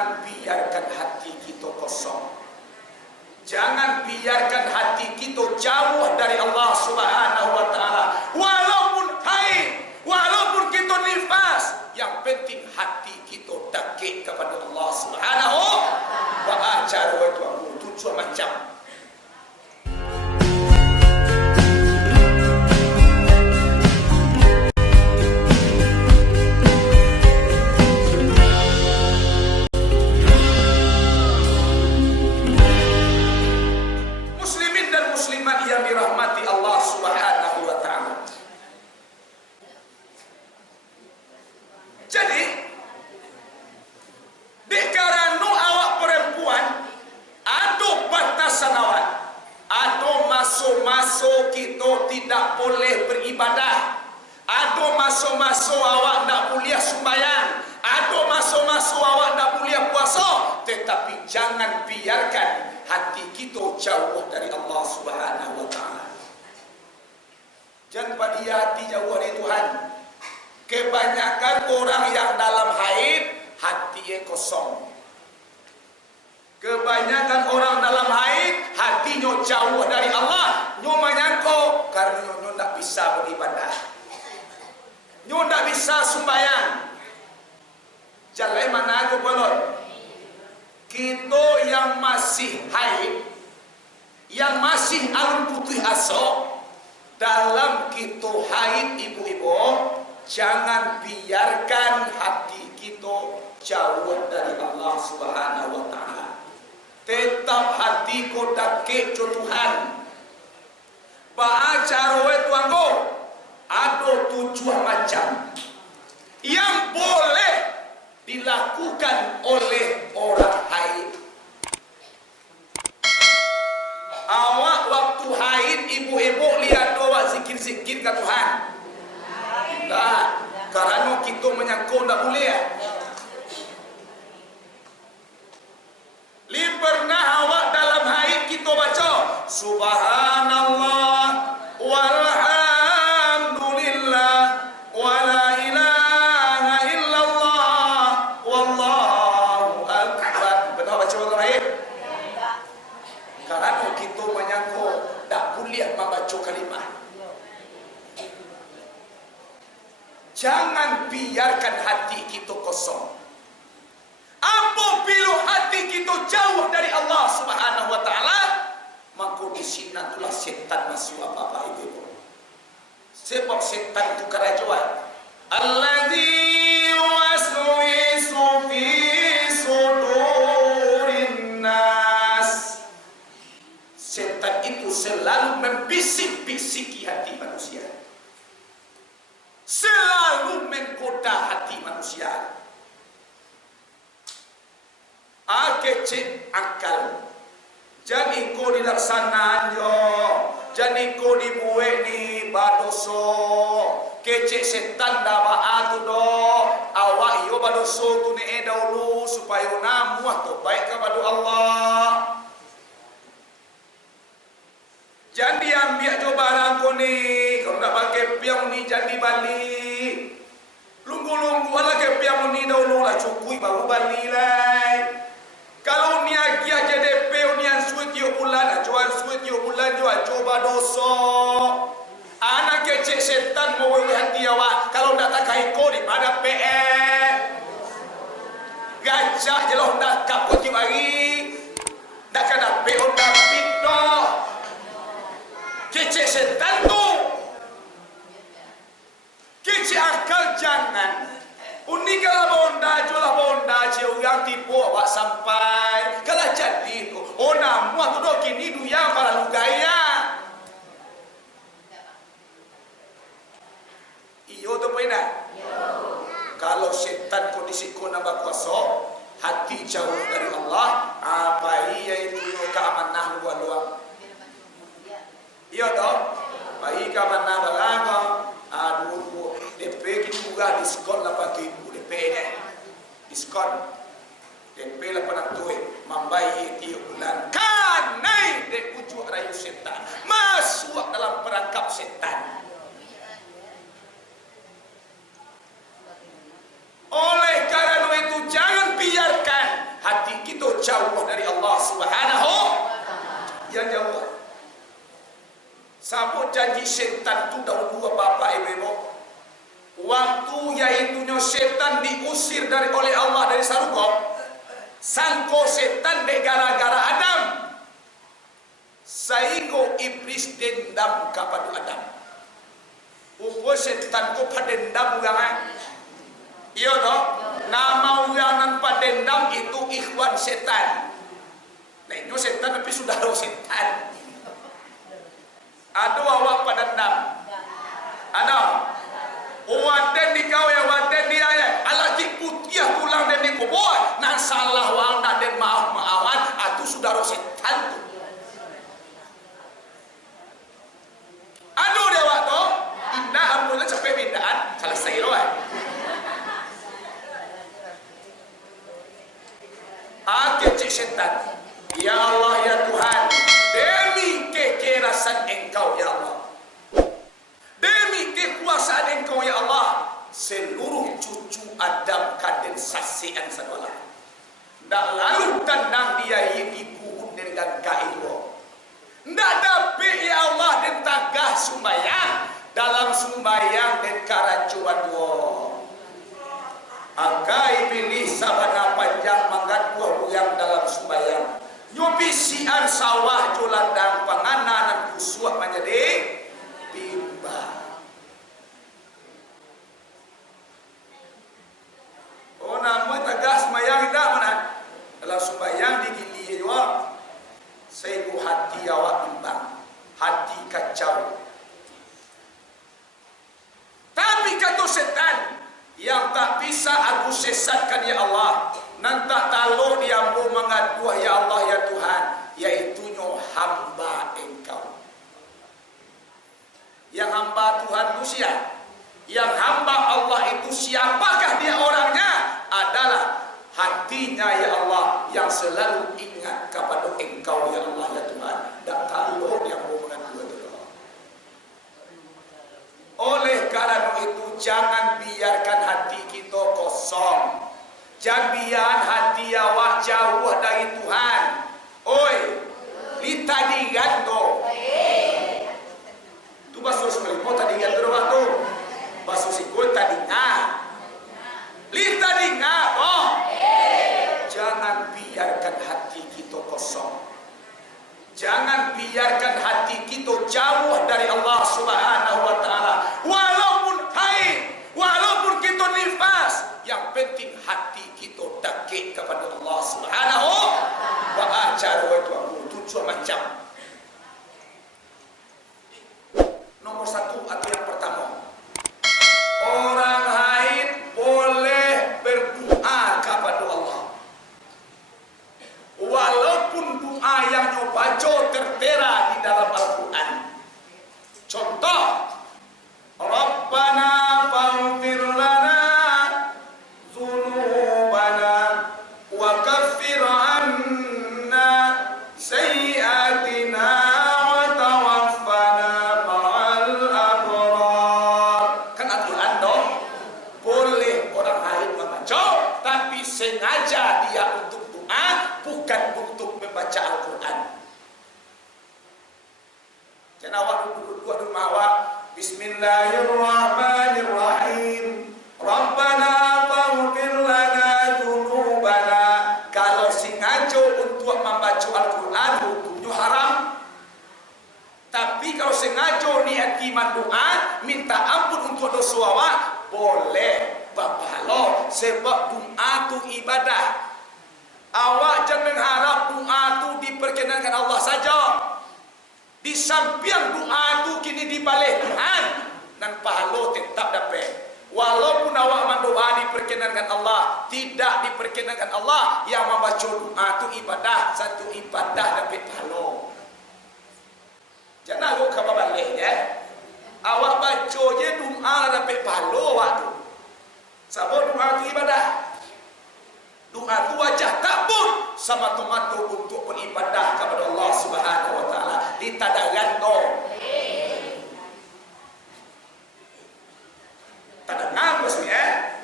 jangan biarkan hati kita kosong. Jangan biarkan hati kita jauh dari Allah Subhanahu wa taala. Walaupun haid, walaupun kita nifas, yang penting hati kita dekat kepada Allah Subhanahu wa taala. Itu aku tujuh macam. Yang dirahmati Allah Subhanahu wa taala. Jadi dikarena awak perempuan ada batasan awak. Ada masa-masa kita tidak boleh beribadah. Ada masa-masa awak tak boleh sembahyang. Ada masa-masa awak tak boleh puasa. Tetapi jangan biarkan hati kita jauh dari Allah Subhanahu wa taala. Jangan pada hati jauh dari Tuhan. Kebanyakan orang yang dalam haid hatinya kosong. Kebanyakan orang dalam haid hatinya jauh dari Allah. Nyo menyangko karena nyo tak bisa beribadah. Nyo tak bisa sembahyang. Jalan mana aku belum? Kita yang masih haid, yang masih alun putih asok, dalam kita haid ibu-ibu, jangan biarkan hati kita jauh dari Allah Subhanahu wa taala. Tetap hati ko dekat Tuhan. Baca roe tuanggo, ada tujuh macam yang boleh dilakukan oleh orang haid. Awak waktu haid ibu-ibu lihat doa zikir-zikir ke Tuhan. Tak, karena kita menyangkut tak boleh ya. Pernah awak dalam haid kita baca Subhanallah walhamdulillah wala ilaha illallah wallahu akbar. Pernah baca dalam haid? Karena kita menyangkut tak boleh membaca kalimah. Jangan biarkan hati kita kosong. Apabila hati kita jauh dari Allah Subhanahu wa taala, maka di sini itulah setan masuk apa-apa ibu. Sebab setan itu kerajaan. Alladzi waswisu fi sudurin nas. Setan itu selalu membisik-bisiki hati manusia. Selalu menggoda hati manusia. Kecil akal. Jadi ko dilaksanaan jo. Jadi ko dibuat ni badoso. Kecil setan dah baatu do. Awak yo badoso tu ni dahulu supaya namu atau baik kepada Allah. Jadi ambil jo barang ko ni. Kalau nak pakai piang ni jadi balik. Lunggu-lunggu ala ke piang ni dahulu lah cukui baru balik lah. Kalau ni lagi aja DP ni yang suit yo bulan, jual suit yo bulan jual coba dosa. Anak kecil setan mau hati awak. Kalau nak tak kaiko di pada PE. Gajah jelah nak kaput bagi. Tak kena PO dah pito. Kecil setan tu. Kecil akal jangan. Unik kalau bonda, jualah bonda, jauh yang tipu awak sampai. Kalau jadi, oh namu tu dok kini duya para lugaya. Iyo tu pernah. Kalau setan kondisi ko nambah kuasa, hati jauh dari Allah, apa iya itu keamanah luar-luar. Iyo tu, baik keamanah balaga. Aduh, DP kini juga diskon lah pakai ibu DP nya. Diskon DP lah pernah tuh mambai tiap bulan. Kanai dek pucuk rayu setan masuk dalam perangkap setan. Oleh karena itu jangan biarkan jauh dari Allah Subhanahu yang jauh. Sabut janji setan tu dahulu bapak ibu. Waktu yaitunya setan diusir oleh Allah dari surga. Sangko setan de gara-gara Adam. Sehingga iblis dendam kepada Adam. Upo setan ko padendam ulangan. Iya toh? Nama ulangan padendam itu ikhwan setan. Nah itu setan tapi sudah ada setan. Ada awak padendam. Ada. Waden di kau ya waden di ayat. Alaki putiah pulang dan di kubur. Nan salah wang dan maaf-maafan. Itu sudah ada setan tu. Aduh dia waktu. Indah ampun sampai bindaan. Selesai loh. Kecik setan. Ya Allah ya Tuhan, demi kekerasan Engkau ya Allah, demi kekuasaan Engkau ya Allah, seluruh cucu Adam kaden saksian sekolah. Ndak lalu tenang dia ibu dengan kaido. Ndak dapat ya Allah dan tagah sumbayang dalam sumbayang dan karacuan dua. Akai pilih sabana panjang manggat buah buyang dalam sumbayang. Nyobisian sawah joladang panganan kusuak menjadi bimba. Oh namun tegas sumbayang tidak mana? Dalam sumbayang digili awak. Seibu hati awak bimbang, hati kacau. Tapi kata setan, yang tak bisa aku sesatkan ya Allah, nanti tahu dia mau mengadu ya Allah ya Tuhan, yaitunya hamba Engkau. Yang hamba Tuhan itu siapa? Yang hamba Allah itu siapakah dia orangnya? Adalah hatinya ya Allah yang selalu ingat kepada Engkau ya Allah ya Tuhan. Dan tahu dia mau mengadu ya Allah. Oleh karena itu jangan biarkan hati kita kosong. Jangan biarkan hati awak jauh dari Tuhan. Oi, lita digan tu. Tu basuh semeliput tadi digan tu waktu. Basuh sikut tadi ngah. Lita dingah oh. Jangan biarkan hati kita kosong. Jangan biarkan hati kita jauh dari Allah Subhanahu wa taala. Walaupun haid, walaupun kita nifas, yang penting hati kita dekat kepada Allah Subhanahu wa taala. Itu aku tujuh macam. Nomor satu atau yang pertama, orang haid boleh berdoa kepada Allah. Walaupun doa yang baca tertera di dalam Al-Quran. Contoh, Rabbana faghfir lana dzunubana wa kaffir anna sayyi'atina wa tawaffana ma'al abrar. Kan Al-Quran dong. Boleh orang haid membaca, tapi sengaja dia untuk doa, bukan untuk membaca Al-Quran. Jangan awak duduk rumah awak. Bismillahirrahmanirrahim. Rabbana faghfir lana dzunubana. Kalau sengaja untuk membaca Al-Quran hukumnya haram. Tapi kalau sengaja niat iman doa, minta ampun untuk dosa awak, boleh berpahala sebab doa itu ibadah. Awak jangan harap doa itu diperkenankan Allah saja. Di samping doa itu kini dibalik Tuhan dan pahala tetap dapat. Walaupun awak mendoa diperkenankan Allah, tidak diperkenankan Allah, yang membaca doa itu ibadah, satu ibadah dapat pahala. Jangan awak kabar balik ya. Awak baca je doa dapat pahala awak tu. Sebab doa itu ibadah. Doa itu wajah takbur semata-mata untuk beribadah kepada Allah Subhanahu wa taala. Ditadagan tu. Tadagan maksudnya.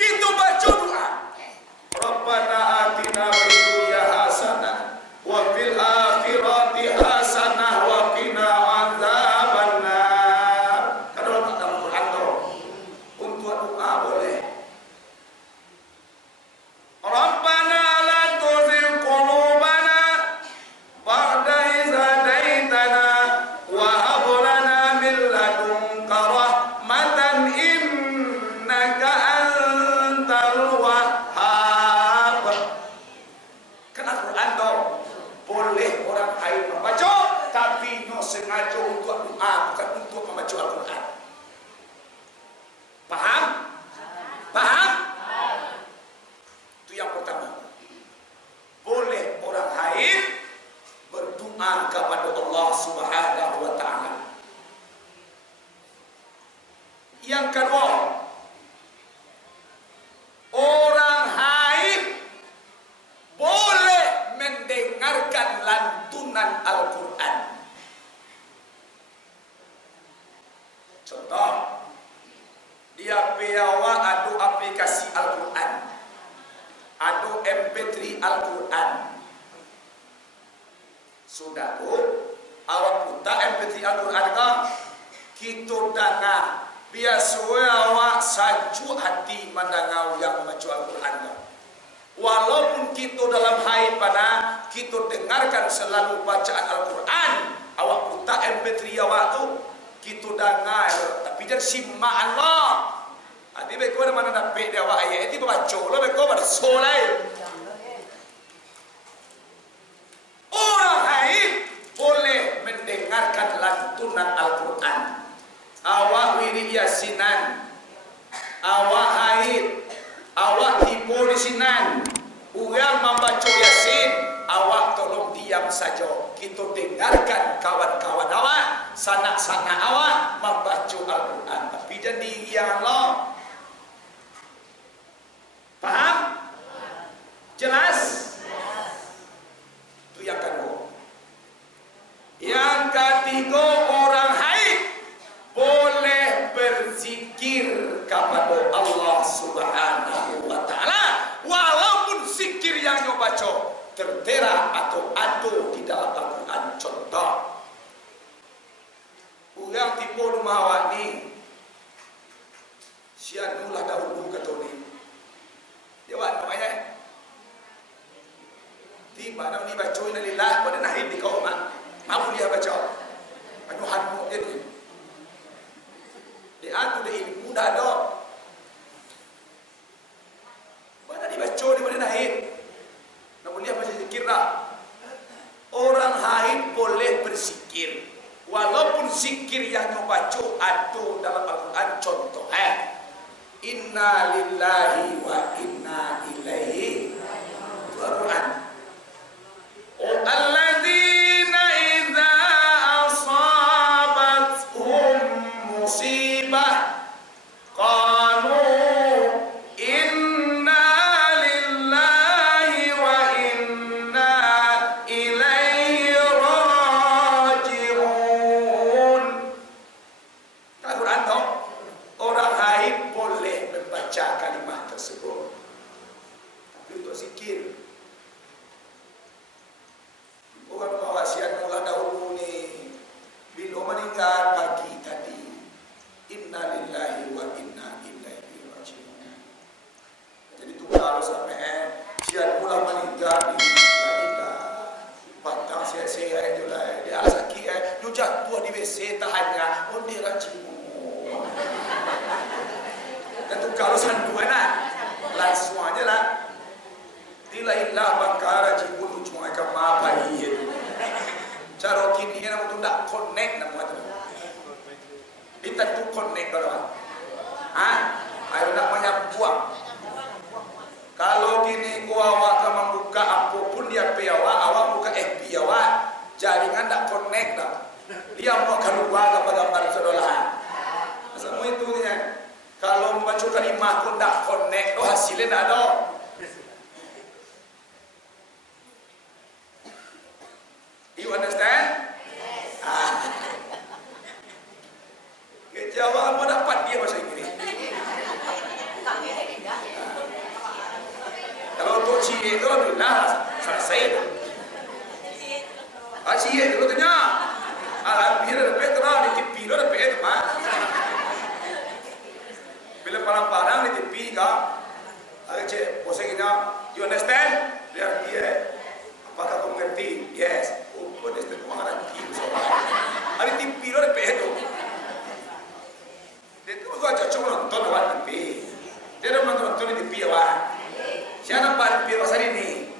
Kita baca berdoa boleh. Rabbana la tuzigh qulubana ba'da idh hadaitana wa hab lana min ladunka rahmatan innaka antal wahhab. Kan Al-Quran tu boleh orang lain membaca, tapi no sengaja untuk doa, bukan untuk membaca Al-Quran. Faham? Faham? Itu yang pertama. Boleh orang lain berdoa kepada Allah Subhanahu wa taala. Yang kedua, orang haid boleh mendengarkan lantunan Al-Quran. Contoh, dia piawa adu aplikasi Al-Quran, adu MP3 Al-Quran. Sudah tu, awak putar MP3 Al-Quran kan? Kita dengar. Biasanya awak sajuk hati mendengar yang membaca Al-Quran kan? Walaupun kita dalam haid pada, kita dengarkan selalu bacaan Al-Quran. Awak putar MP3 awak tu, kita dengar, tapi jangan simak Allah. Nanti beko ada mana dapat dia awak ayat itu baca lo beko pada solai. Orang haid boleh mendengarkan lantunan Al-Quran. Awak wirid yasinan, awak haid, awak tipu di sinan, orang membaca Yasin, awak tolong diam saja. Kita dengarkan kawan-kawan awak, sanak-sanak awak membaca Al-Quran. Tapi jadi yang Allah. Faham? Jelas? Itu yang kedua. Yang ketiga, orang haid boleh berzikir kepada Allah Subhanahu wa taala, walaupun zikir yang dia baca tertera atau ada di dalam Al-Quran. Contoh, orang tipu rumah awak ni, sianulah dahulu kata ni, dia buat namanya tiba nama ni baca innalillah pada nahid di kaum mampu dia baca anu hanmu dia ni dia tu dia ilmu dah ada. Mana dibaca di mana nahid? Nak boleh baca zikir dah. Orang haid boleh berzikir, walaupun zikir yang membaca ada dalam Al-Quran. Contoh, Inna lillahi wa inna ilaihi raji'un. Alladzina idza asabathum musibah qalu inna lillahi wa inna ilaihi raji'un. Al-Quran tu, orang haid boleh membaca kalimah tersebut. Tapi untuk zikir, orang mawasiat mula dahulu ni, bila meninggal pagi tadi, inna lillahi wa inna ilaihi raji'un. Jadi tu kalau sampai siat mula meninggal ni, batang sihat-sihat je lah, dia sakit dia jatuh di WC tahannya, dia raji'un. Dan tu kalau sanduan langsung aja lah. Dilailah bakara jibun cuma akan apa iya. Cara kini nama tu tak connect nama tu. Kita tu connect kalau ayo nak banyak buang. Kalau kini gua awak akan membuka apapun dia pe awak buka FB awak, jaringan tak connect dah. Dia mau keluar gambar-gambar saudara. Semua itu dia. Kalau membaca kalimah pun tak connect, hasilnya tak ada. You understand? Yes. Jawab apa dapat dia bahasa Inggeris? Kalau untuk cie itu alhamdulillah selesai. Cie itu tanya, alhamdulillah dapat terang di kipi lo dapat mah. Bila parang-parang di tepi kah? Ada cik, bosannya, you understand? Dia, apakah kau mengerti? Yes. Oh, kau understand kau mengarang kiu sobat. Ada tepi lo ada pedo. Dia tu kau cuma nonton awak tepi. Dia dah nonton di tepi awak. Siapa nak tepi pasal ini?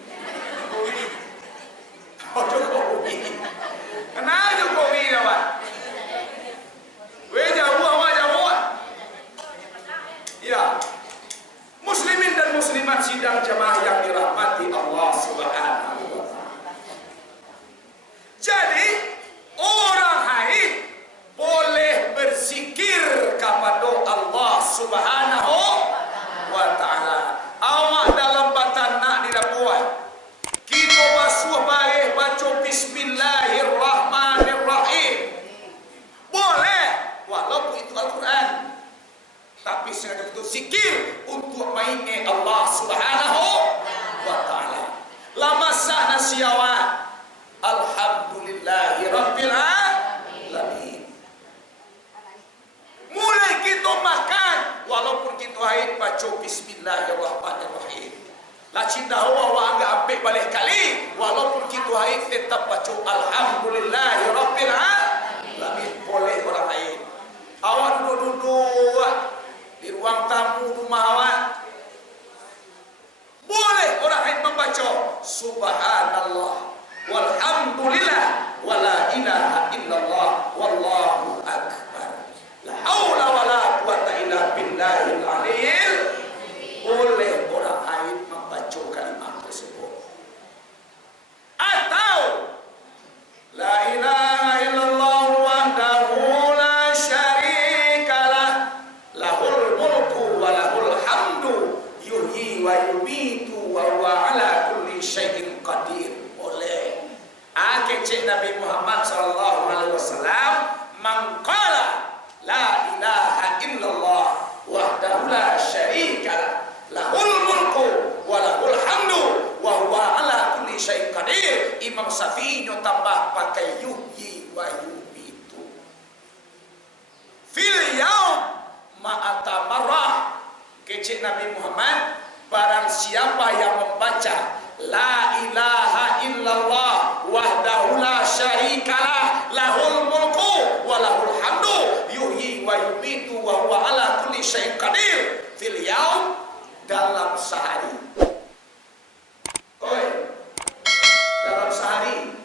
Oh, Jokowi. Kenapa Jokowi awak? Weh jauh awak jauh. Ya. Muslimin dan muslimat sidang jemaah yang dirahmati Allah Subhanahu wa taala. Jadi, orang haid boleh berzikir kepada Allah Subhanahu wa taala. Awak dalam batan nak didapuan. Kita basuh baik baca bismillahirrahmanirrahim. Boleh walaupun itu Al-Quran. Tapi sengaja itu zikir untuk mainnya Allah Subhanahu wa taala. Lama sah nasiawan. Alhamdulillahi rabbil alamin. Mulai kita makan walaupun kita haid baca bismillahirrahmanirrahim. La cinta awak anggap ambil balik kali walaupun kita haid tetap baca alhamdulillahi rabbil alamin. Boleh orang haid. Awak duduk-duduk di ruang tamu rumah awak. Boleh orang haid membaca subhanallah walhamdulillah wala ilaha illallah wallahu akbar. La haula wala quwata illa billahil aliyil. Boleh orang haid membaca kalimat tersebut. Atau la ilaha illallah wahdahu la syarikalah lahul mulku wa lahul hamdu yuhyi wa yumitu wa huwa ala kulli syai'in qadir. Boleh. Kecik Nabi Muhammad sallallahu alaihi wasallam mangqala la ilaha illallah wahdahu la syarikalah lahul mulku wa lahul hamdu wa huwa ala kulli syai'in qadir. Imam Syafi'i tambah pakai yuhyi wa yumitu. Fil yaum ma'atamarrah. Kecik Nabi Muhammad, barang siapa yang membaca la ilaha illallah wahdahu la syarikalah lahul mulku wa lahul hamdu yuhyi wa yumitu wa huwa ala kulli syai'in qadir fil yaum, dalam sehari. Oi, dalam sehari.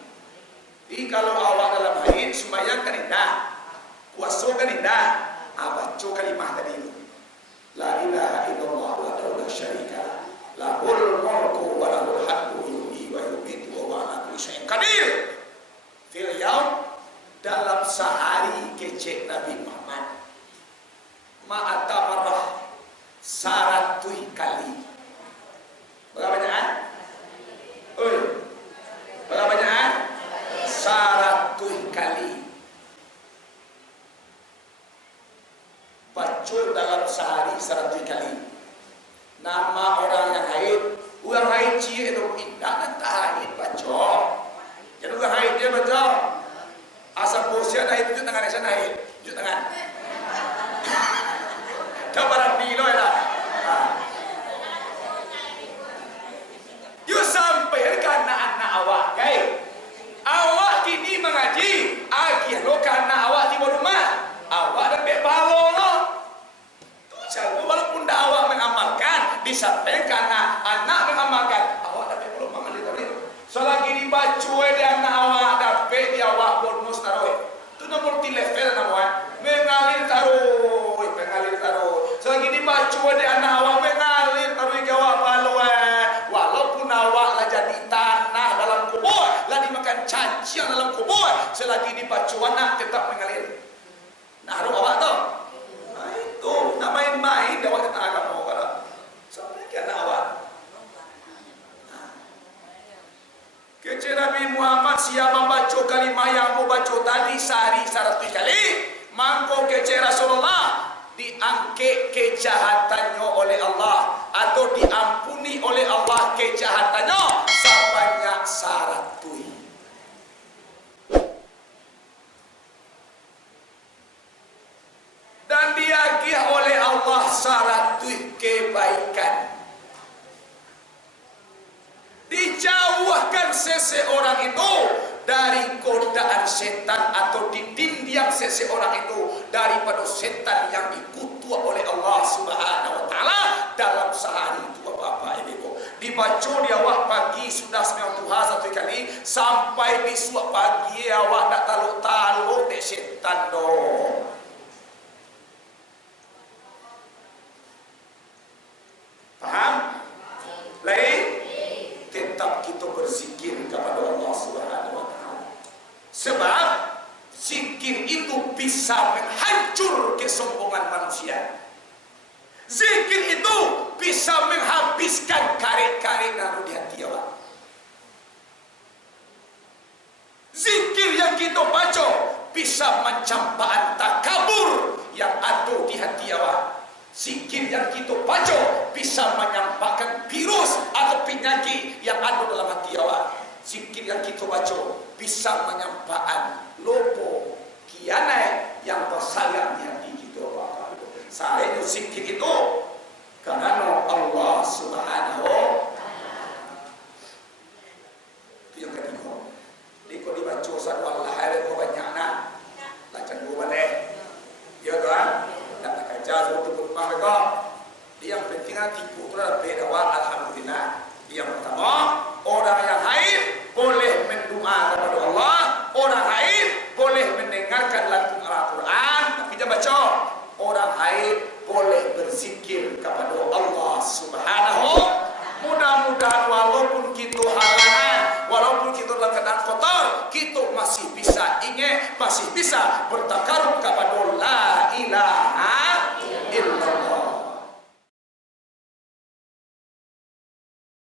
Jadi kalau awak dalam haid sembahyang kan indah, puasa kan indah, baca kalimah tadi itu. La ilaha illallah wahdahu la syarikalah lahul mulku wa lahul hamdu yuhyi wa yumitu wa huwa ala kulli syai'in qadir fil yaum, dalam sehari. Kecek Nabi Muhammad ma'atamarrah 100 kali. Berapa bacaan? Oi. Berapa bacaan? 100 kali. Baca dalam sehari 100 kali. Nama orang yang haid, orang haid cie itu indah dan tak haid baca. Jadi orang haid dia baca. Asal posisi haid tunjuk tangan sana haid, tunjuk tangan. Kabaran bilo ya. You sampai ke anak-anak awak, kai. Awak kini mengaji, agih lo ke anak awak di rumah. Awak dah bebalo lo. Tu cara walaupun dah awak mengamalkan, disampaikan anak mengamalkan, awak dah belum mengalir itu. Selagi dibaca di anak awak, dapat di awak bonus taruh. Tu nomor 3 level namanya. Mengalir taruh, mengalir taruh. Selagi dibaca di anak awak, mengalir taruh jawab balo. Walaupun awak lah jadi tanah dalam kubur, lah dimakan cacian dalam kubur, selagi dibaca anak tetap mengalir. Naruh awak tu. Nah itu, nak main-main awak tentang agama kalau sampai ke anak awak. Kecil Nabi Muhammad siap membaca kalimah yang mau baca tadi sehari 100 kali. Mangko kecil Rasulullah diangkat kejahatannya oleh Allah atau diampuni oleh Allah kejahatannya sebanyak 100. Dan diagih oleh Allah 100 kebaikan. Dijauhkan seseorang itu dari godaan setan atau didindiang seseorang itu daripada setan yang dikutuk oleh Allah Subhanahu wa taala dalam sehari itu Bapak Ibu. Dibaca di awak pagi sudah sembilan Tuhan satu kali sampai di suap pagi awak tak talu-talu dek setan dong. Faham? Lain? Tetap kita berzikir kepada Allah Subhanahu wa taala. Sebab zikir itu bisa menghancur kesombongan manusia. Zikir itu bisa menghabiskan karet-karet yang di hati awak. Zikir yang kita baca bisa mencampakkan takabur yang ada di hati awak. Zikir yang kita baca bisa menyampaikan virus atau penyakit yang ada dalam hati awak. Zikir yang kita baca bisa menyampaikan lopo kianai yang bersayang di hati kita. Saya zikir itu karena Allah Subhanahu wa taala. Itu yang kedua. Diko dibaca satu Allah hari ko banyak nak. Baca dua balik. Ya kan? Tak kaca untuk mereka. Dia yang penting tipu terhadap bedawa alhamdulillah. Yang pertama, orang yang haid boleh mendoa kepada Allah. Orang haid boleh mendengarkan lantunan Al-Quran. Tapi dia baca. Orang haid boleh berzikir kepada Allah Subhanahu. Mudah-mudahan walaupun kita halangan, walaupun kita dalam keadaan kotor, kita masih bisa ingat, masih bisa bertakarub kepada la ilaha